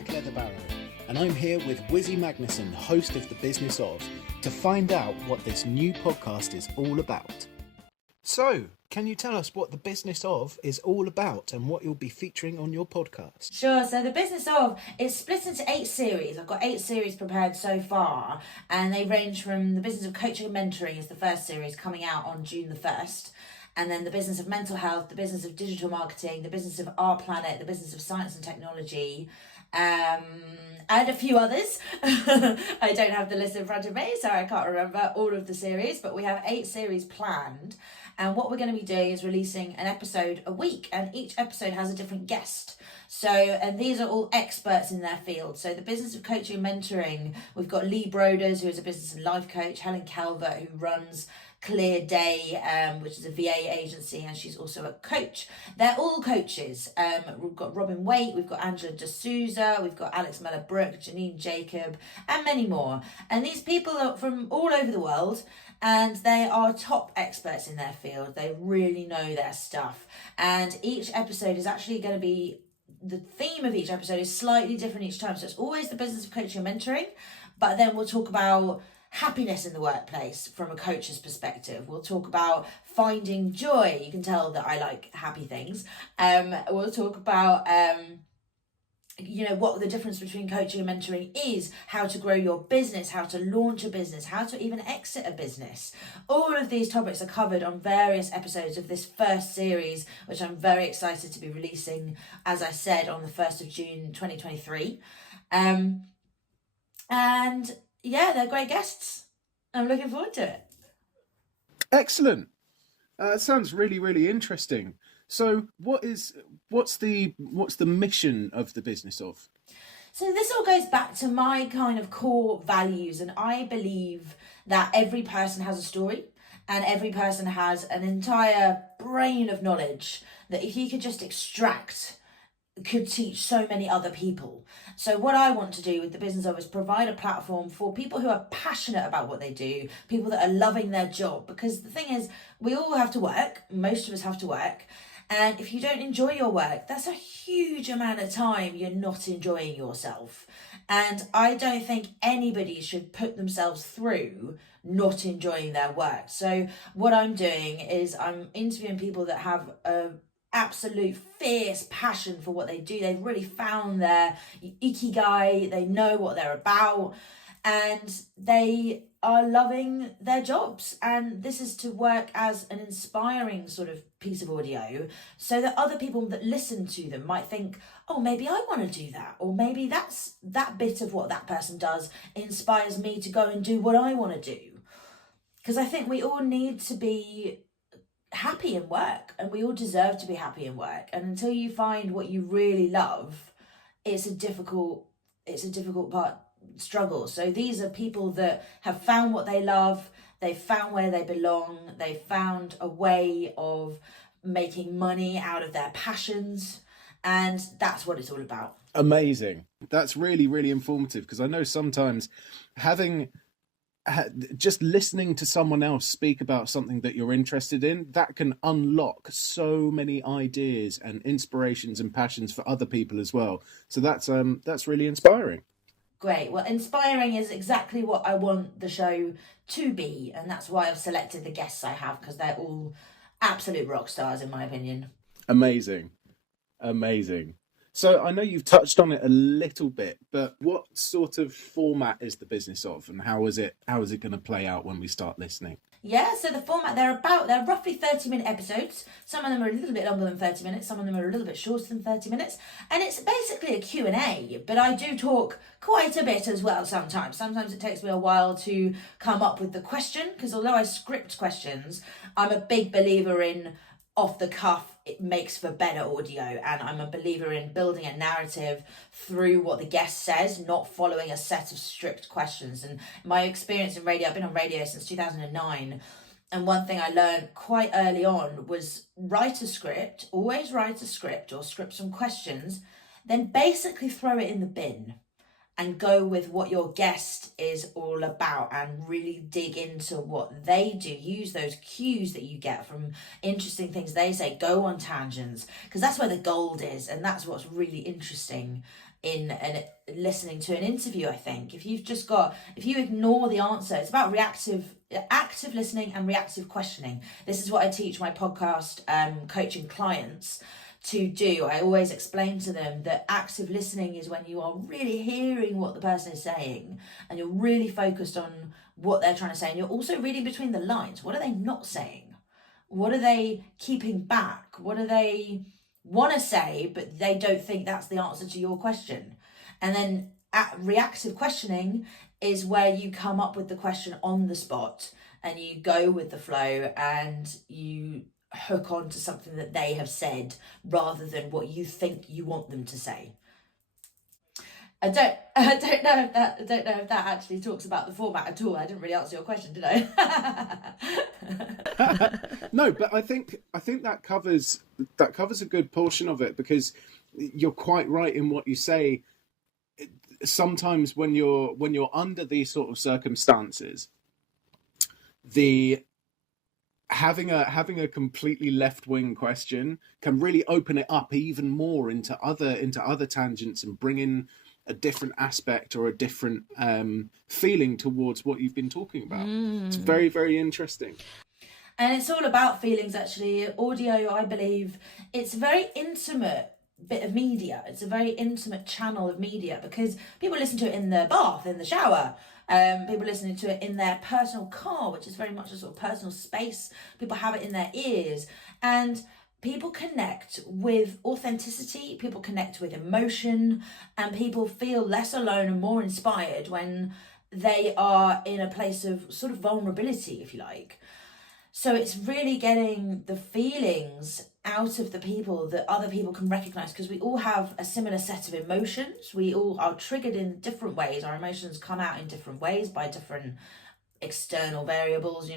Jack Leatherbarrow, and I'm here with Wizzi Magnussen, host of The Business Of, to find out what this new podcast is all about. So, can you tell us what The Business Of is all about and what you'll be featuring on your podcast? Sure, so The Business Of is split into 8 series. I've got 8 series prepared so far, and they range from the business of coaching and mentoring is the first series coming out on June the 1st. And then the business of mental health, the business of digital marketing, the business of our planet, the business of science and technology, and a few others. I don't have the list in front of me, so I can't remember all of the series, but we have 8 series planned. And what we're going to be doing is releasing an episode a week, and each episode has a different guest. So, and these are all experts in their field. So the business of coaching and mentoring, we've got Lee Broders, who is a business and life coach, Helen Calvert, who runs Clear Day, which is a VA agency, and she's also a coach. They're all coaches. We've got Robin Waite, we've got Angela D'Souza, we've got Alex Mellor-Brook, Janine Jacob, and many more. And these people are from all over the world, and they are top experts in their field. They really know their stuff. And each episode is actually going to be, the theme of each episode is slightly different each time. So it's always the business of coaching and mentoring, but then we'll talk about happiness in the workplace from a coach's perspective. We'll talk about finding joy. You can tell that I like happy things. We'll talk about what the difference between coaching and mentoring is, how to grow your business, how to launch a business, how to even exit a business. All of these topics are covered on various episodes of this first series, which I'm very excited to be releasing, as I said, on the 1st of June 2023. And yeah, they're great guests. I'm looking forward to it. Excellent. Sounds really, really interesting. So what's the mission of The Business Of? So this all goes back to my kind of core values, and I believe that every person has a story and every person has an entire brain of knowledge that if you could just extract, could teach so many other people. So what I want to do with The Business Of is provide a platform for people who are passionate about what they do, people that are loving their job, because the thing is, we all have to work, most of us have to work, and if you don't enjoy your work, that's a huge amount of time you're not enjoying yourself. And I don't think anybody should put themselves through not enjoying their work. So what I'm doing is I'm interviewing people that have a absolute fierce passion for what they do. They've really found their ikigai, they know what they're about, and they are loving their jobs. And this is to work as an inspiring sort of piece of audio so that other people that listen to them might think, oh, maybe I want to do that, or maybe that bit of what that person does inspires me to go and do what I want to do. Because I think we all need to be happy in work, and we all deserve to be happy in work, and until you find what you really love, it's a difficult struggle. So these are people that have found what they love, they've found where they belong, they've found a way of making money out of their passions, and that's what it's all about. Amazing. That's really, really informative, because I know sometimes just listening to someone else speak about something that you're interested in, that can unlock so many ideas and inspirations and passions for other people as well. So that's really inspiring. Great. Well, inspiring is exactly what I want the show to be, and that's why I've selected the guests I have, because they're all absolute rock stars in my opinion. Amazing. So I know you've touched on it a little bit, but what sort of format is The Business Of, and how is it going to play out when we start listening? Yeah, so the format, they're roughly 30-minute episodes. Some of them are a little bit longer than 30 minutes, some of them are a little bit shorter than 30 minutes, and it's basically a Q&A, but I do talk quite a bit as well sometimes. Sometimes it takes me a while to come up with the question, because although I script questions, I'm a big believer in off the cuff, it makes for better audio, and I'm a believer in building a narrative through what the guest says, not following a set of strict questions. And my experience in radio, I've been on radio since 2009, and one thing I learned quite early on was always write a script or script some questions, then basically throw it in the bin and go with what your guest is all about and really dig into what they do. Use those cues that you get from interesting things they say. Go on tangents, because that's where the gold is, and that's what's really interesting. listening to an interview. I think if you ignore the answer, it's about active listening and reactive questioning. This is what I teach my podcast coaching clients to do. I always explain to them that active listening is when you are really hearing what the person is saying and you're really focused on what they're trying to say, and you're also reading between the lines. What are they not saying? What are they keeping back? What do they want to say but they don't think that's the answer to your question? And then reactive questioning is where you come up with the question on the spot and you go with the flow and you hook on to something that they have said rather than what you think you want them to say. I don't know if that actually talks about the format at all. I didn't really answer your question, did I? No, but I think that covers a good portion of it, because you're quite right in what you say. Sometimes when you're under these sort of circumstances, having a completely left-wing question can really open it up even more into other tangents and bring in a different aspect or a different feeling towards what you've been talking about. It's very, very interesting. And it's all about feelings, actually. Audio, I believe, it's a very intimate bit of media. It's a very intimate channel of media because people listen to it in the bath, in the shower. People listening to it in their personal car, which is very much a sort of personal space. People have it in their ears. And people connect with authenticity, people connect with emotion, and people feel less alone and more inspired when they are in a place of sort of vulnerability, if you like. So it's really getting the feelings out of the people that other people can recognize, because we all have a similar set of emotions. We all are triggered in different ways. Our emotions come out in different ways by different external variables,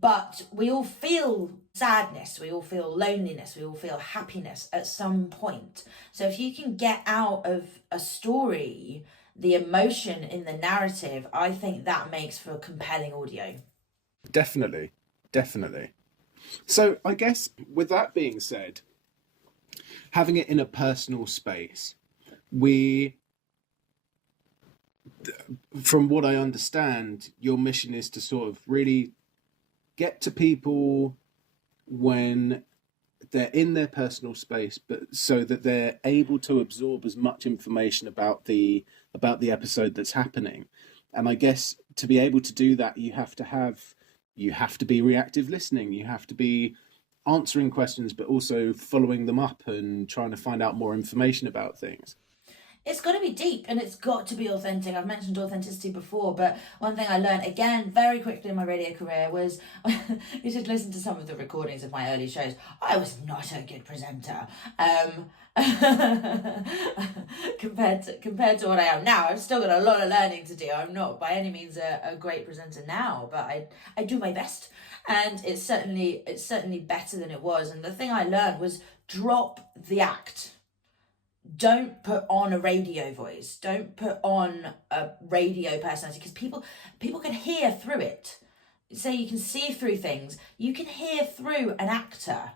but we all feel sadness, we all feel loneliness, we all feel happiness at some point. So if you can get out of a story the emotion in the narrative, I think that makes for compelling audio. Definitely. So I guess with that being said, having it in a personal space, from what I understand, your mission is to sort of really get to people when they're in their personal space, but so that they're able to absorb as much information about the episode that's happening. And I guess to be able to do that, you have to be reactive listening, you have to be answering questions, but also following them up and trying to find out more information about things. It's got to be deep and it's got to be authentic. I've mentioned authenticity before, but one thing I learned, again, very quickly in my radio career was, you should listen to some of the recordings of my early shows. I was not a good presenter. Compared to what I am now. I've still got a lot of learning to do. I'm not by any means a great presenter now, but I do my best. And it's certainly better than it was. And the thing I learned was drop the act. Don't put on a radio voice. Don't put on a radio personality, because people can hear through it. So you can see through things. You can hear through an actor.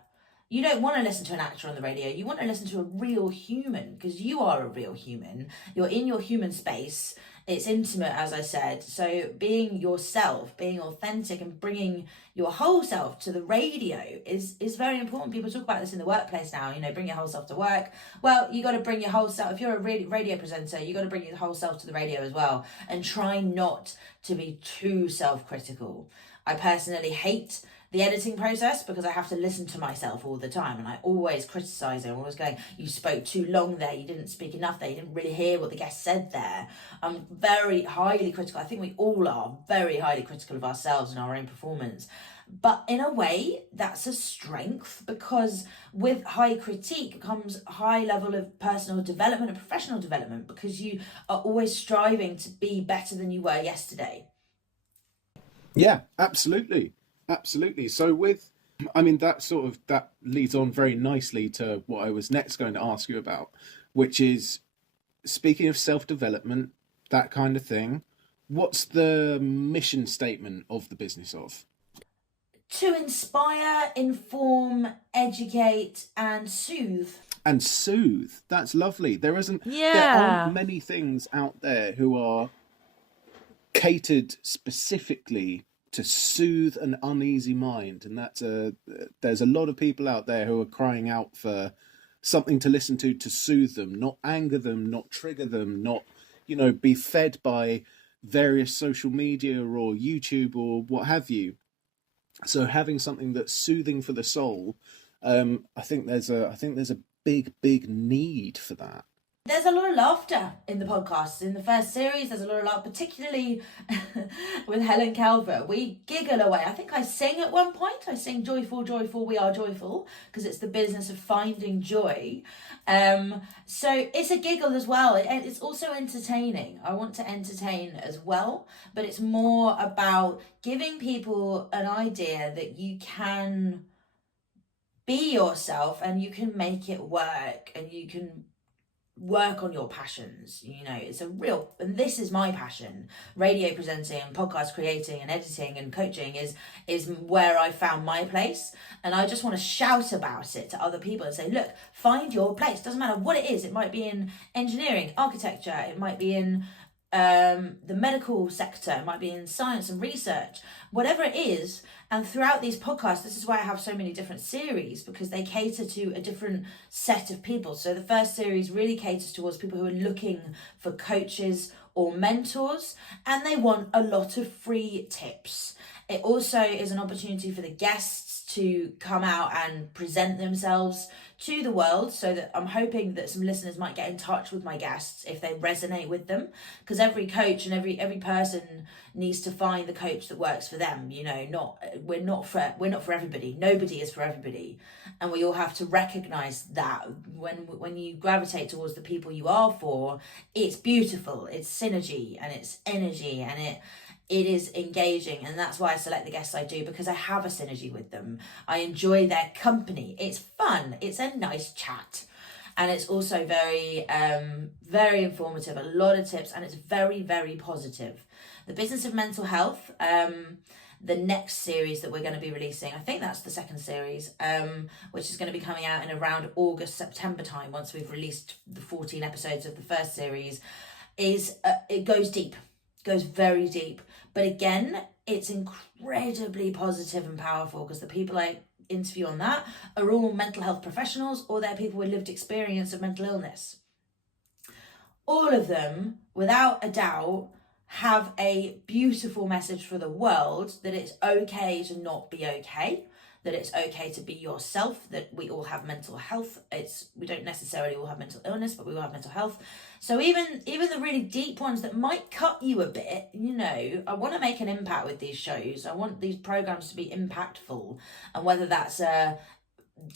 You don't want to listen to an actor on the radio. You want to listen to a real human, because you are a real human. You're in your human space. It's intimate, as I said. So being yourself, being authentic and bringing your whole self to the radio is very important. People talk about this in the workplace now, bring your whole self to work. Well, you got to bring your whole self. If you're a radio presenter, you got to bring your whole self to the radio as well, and try not to be too self-critical. I personally hate the editing process because I have to listen to myself all the time, and I always criticise it. I'm always going, you spoke too long there, you didn't speak enough there, you didn't really hear what the guest said there. I'm very highly critical. I think we all are very highly critical of ourselves and our own performance. But in a way, that's a strength, because with high critique comes a high level of personal development and professional development, because you are always striving to be better than you were yesterday. Yeah, absolutely. So that leads on very nicely to what I was next going to ask you about, which is, speaking of self-development, that kind of thing, what's the mission statement of the business of? To inspire, inform, educate, and soothe. and soothe. That's lovely. There aren't many things out there who are catered specifically to soothe an uneasy mind, and there's a lot of people out there who are crying out for something to listen to soothe them, not anger them, not trigger them, not be fed by various social media or YouTube or what have you. So having something that's soothing for the soul, I think there's a big need for that. There's a lot of laughter in the podcast. In the first series, there's a lot of laughter, particularly with Helen Calvert. We giggle away. I think I sing at one point. I sing joyful, joyful, we are joyful, because it's the business of finding joy. So it's a giggle as well. It's also entertaining. I want to entertain as well, but it's more about giving people an idea that you can be yourself and you can make it work and you can work on your passions. It's and this is my passion. Radio presenting and podcast creating and editing and coaching is where I found my place, and I just want to shout about it to other people and say, look, find your place. Doesn't matter what it is. It might be in engineering, architecture, it might be in the medical sector, it might be in science and research, whatever it is. And throughout these podcasts, this is why I have so many different series, because they cater to a different set of people. So the first series really caters towards people who are looking for coaches or mentors, and they want a lot of free tips. It also is an opportunity for the guests to come out and present themselves to the world, so that I'm hoping that some listeners might get in touch with my guests if they resonate with them, because every coach and every person needs to find the coach that works for them. We're not for everybody. Nobody is for everybody, and we all have to recognize that when you gravitate towards the people you are for, it's beautiful, it's synergy and it's energy, and it is engaging, and that's why I select the guests I do, because I have a synergy with them. I enjoy their company. It's fun. It's a nice chat. And it's also very, very informative, a lot of tips, and it's very, very positive. The Business of Mental Health, the next series that we're going to be releasing, I think that's the second series, which is going to be coming out in around August, September time, once we've released the 14 episodes of the first series, it goes deep. Goes very deep, but again, it's incredibly positive and powerful, because the people I interview on that are all mental health professionals, or they're people with lived experience of mental illness. All of them, without a doubt, have a beautiful message for the world, that it's okay to not be okay, that it's okay to be yourself, that we all have mental health. We don't necessarily all have mental illness, but we all have mental health. So even the really deep ones that might cut you a bit, I want to make an impact with these shows. I want these programs to be impactful, and whether that's to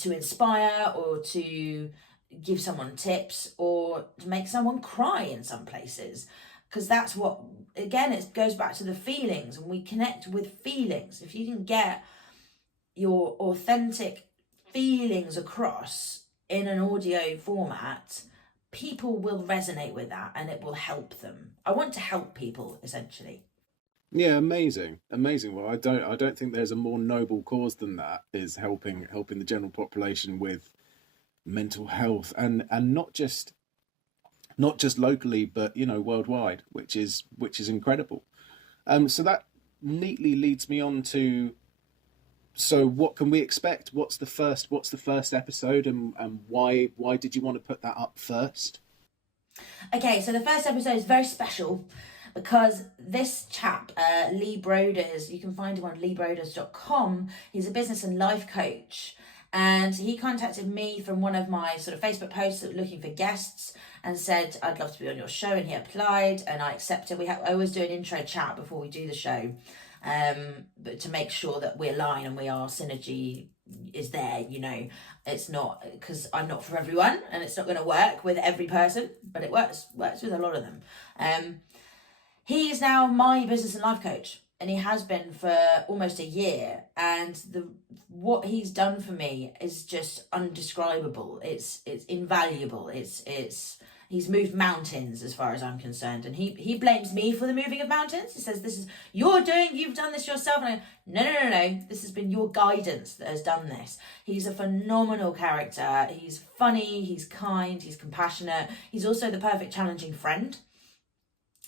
inspire, or to give someone tips, or to make someone cry in some places, because that's what, again, it goes back to the feelings, and we connect with feelings. If you can get your authentic feelings across in an audio format, people will resonate with that, and it will help them. I want to help people, essentially. Yeah, amazing. Well, I don't think there's a more noble cause than that, is helping the general population with mental health, and not just locally, but worldwide, which is incredible. So that neatly leads me on to, so what can we expect? What's the first episode, and why did you want to put that up first? Okay, so the first episode is very special, because this chap, Lee Broders, you can find him on leebroders.com. He's a business and life coach, and he contacted me from one of my sort of Facebook posts looking for guests, and said, I'd love to be on your show, and he applied, and I accepted. I always do an intro chat before we do the show, but to make sure that we align and our synergy is there. It's not, because I'm not for everyone, and it's not going to work with every person, but it works with a lot of them. He is now my business and life coach, and he has been for almost a year, and what he's done for me is just undescribable. It's invaluable. He's moved mountains as far as I'm concerned. And he blames me for the moving of mountains. He says, you've done this yourself. And I go, no. This has been your guidance that has done this. He's a phenomenal character. He's funny, he's kind, he's compassionate. He's also the perfect challenging friend.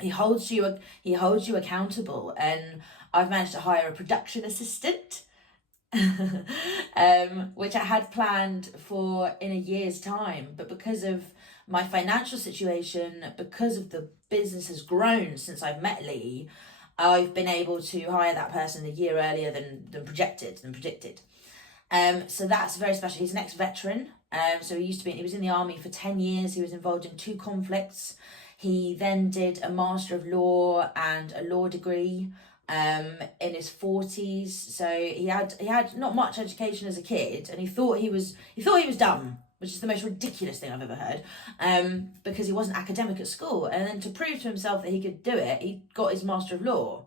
He holds you accountable. And I've managed to hire a production assistant, which I had planned for in a year's time. But because of my financial situation, because of the business has grown since I've met Lee, I've been able to hire that person a year earlier than predicted. So that's very special. He's an ex-veteran. So he was in the army for 10 years. He was involved in 2 conflicts. He then did a Master of Law and a law degree in his 40s. So he had not much education as a kid, and he thought he was dumb, which is the most ridiculous thing I've ever heard, because he wasn't academic at school. And then to prove to himself that he could do it, he got his Master of Law.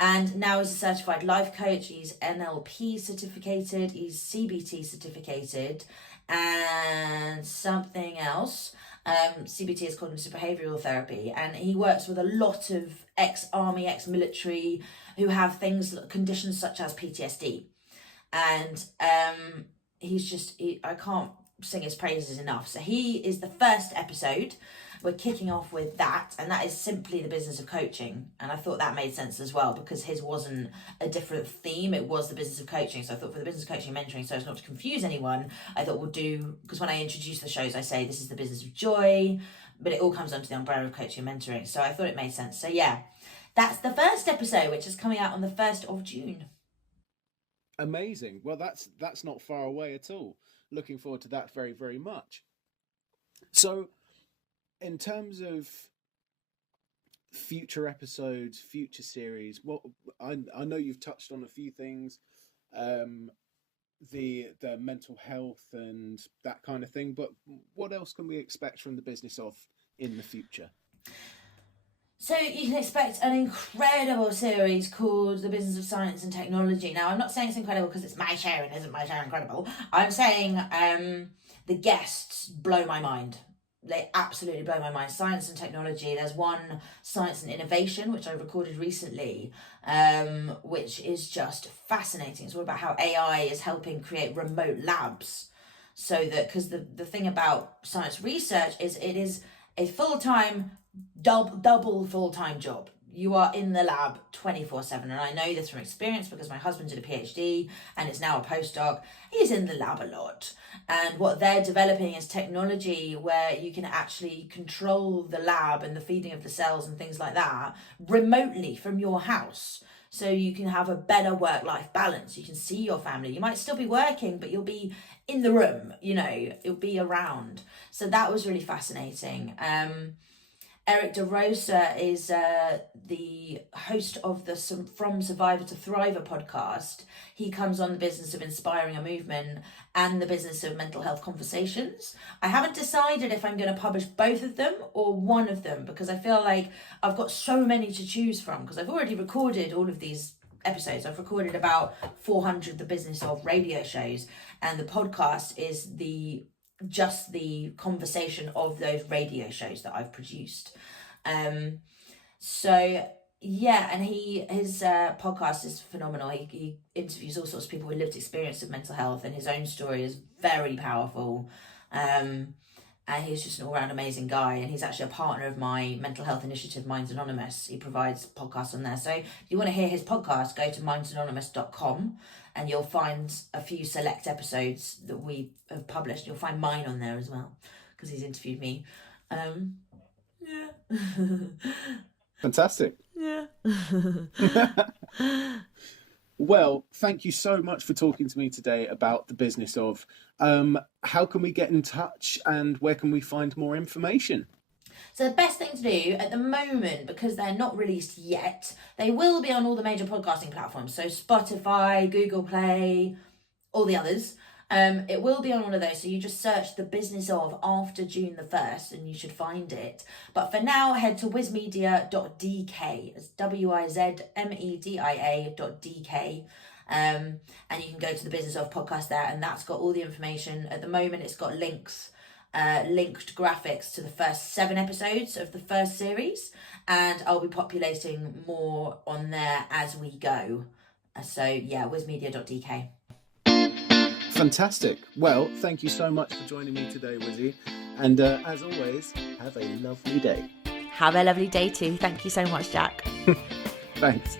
And now he's a certified life coach. He's NLP certificated, he's CBT certificated, and something else. CBT is cognitive behavioural therapy, and he works with a lot of ex-army, ex-military who have conditions such as PTSD. And I can't sing his praises enough. So he is the first episode. We're kicking off with that, and that is simply the business of coaching. And I thought that made sense as well, because his wasn't a different theme, it was the business of coaching. So I thought for the business of coaching and mentoring, so as not to confuse anyone, I thought because when I introduce the shows, I say this is the business of joy, but it all comes under the umbrella of coaching and mentoring. So I thought it made sense. So yeah, that's the first episode, which is coming out on the 1st of June. Amazing. Well, that's not far away at all. Looking forward to that very, very much. So in terms of future episodes, future series, I know you've touched on a few things, the mental health and that kind of thing, but what else can we expect from the business of in the future? So you can expect an incredible series called The Business of Science and Technology. Now, I'm not saying it's incredible because it's my show and isn't my show incredible. I'm saying the guests blow my mind. They absolutely blow my mind. Science and technology. There's one, Science and Innovation, which I recorded recently, which is just fascinating. It's all about how AI is helping create remote labs. So that, because the thing about science research is it is a full-time, double full-time job. You are in the lab 24/7, and I know this from experience because my husband did a PhD and is now a postdoc. He's in the lab a lot, and what they're developing is technology where you can actually control the lab and the feeding of the cells and things like that remotely from your house. So you can have a better work-life balance. You can see your family. You might still be working, but you'll be in the room, you'll be around. So that was really fascinating. Eric DeRosa is the host of the From Survivor to Thriver podcast. He comes on the business of inspiring a movement and the business of mental health conversations. I haven't decided if I'm going to publish both of them or one of them, because I feel like I've got so many to choose from, because I've already recorded all of these episodes. I've recorded about 400 The Business of radio shows, and the podcast is just the conversation of those radio shows that I've produced. So yeah, and his podcast is phenomenal. He interviews all sorts of people with lived experience of mental health, and his own story is very powerful. And he's just an all-round amazing guy, and he's actually a partner of my mental health initiative, Minds Anonymous. He provides podcasts on there. So if you want to hear his podcast, go to mindsanonymous.com, and you'll find a few select episodes that we have published. You'll find mine on there as well, because he's interviewed me. Yeah. Fantastic. Yeah. Well, thank you so much for talking to me today about the business of. How can we get in touch, and where can we find more information? So the best thing to do at the moment, because they're not released yet, they will be on all the major podcasting platforms. So Spotify, Google Play, all the others. It will be on all of those. So you just search The Business of after June the 1st and you should find it. But for now, head to wizmedia.dk. It's wizmedia.dk. And you can go to The Business of podcast there, and that's got all the information. At the moment, it's got links linked graphics to the first 7 episodes of the first series, and I'll be populating more on there as we go. So yeah, wizmedia.dk. Fantastic. Well, thank you so much for joining me today, Wizzy. And as always, have a lovely day. Have a lovely day too. Thank you so much, Jack. Thanks.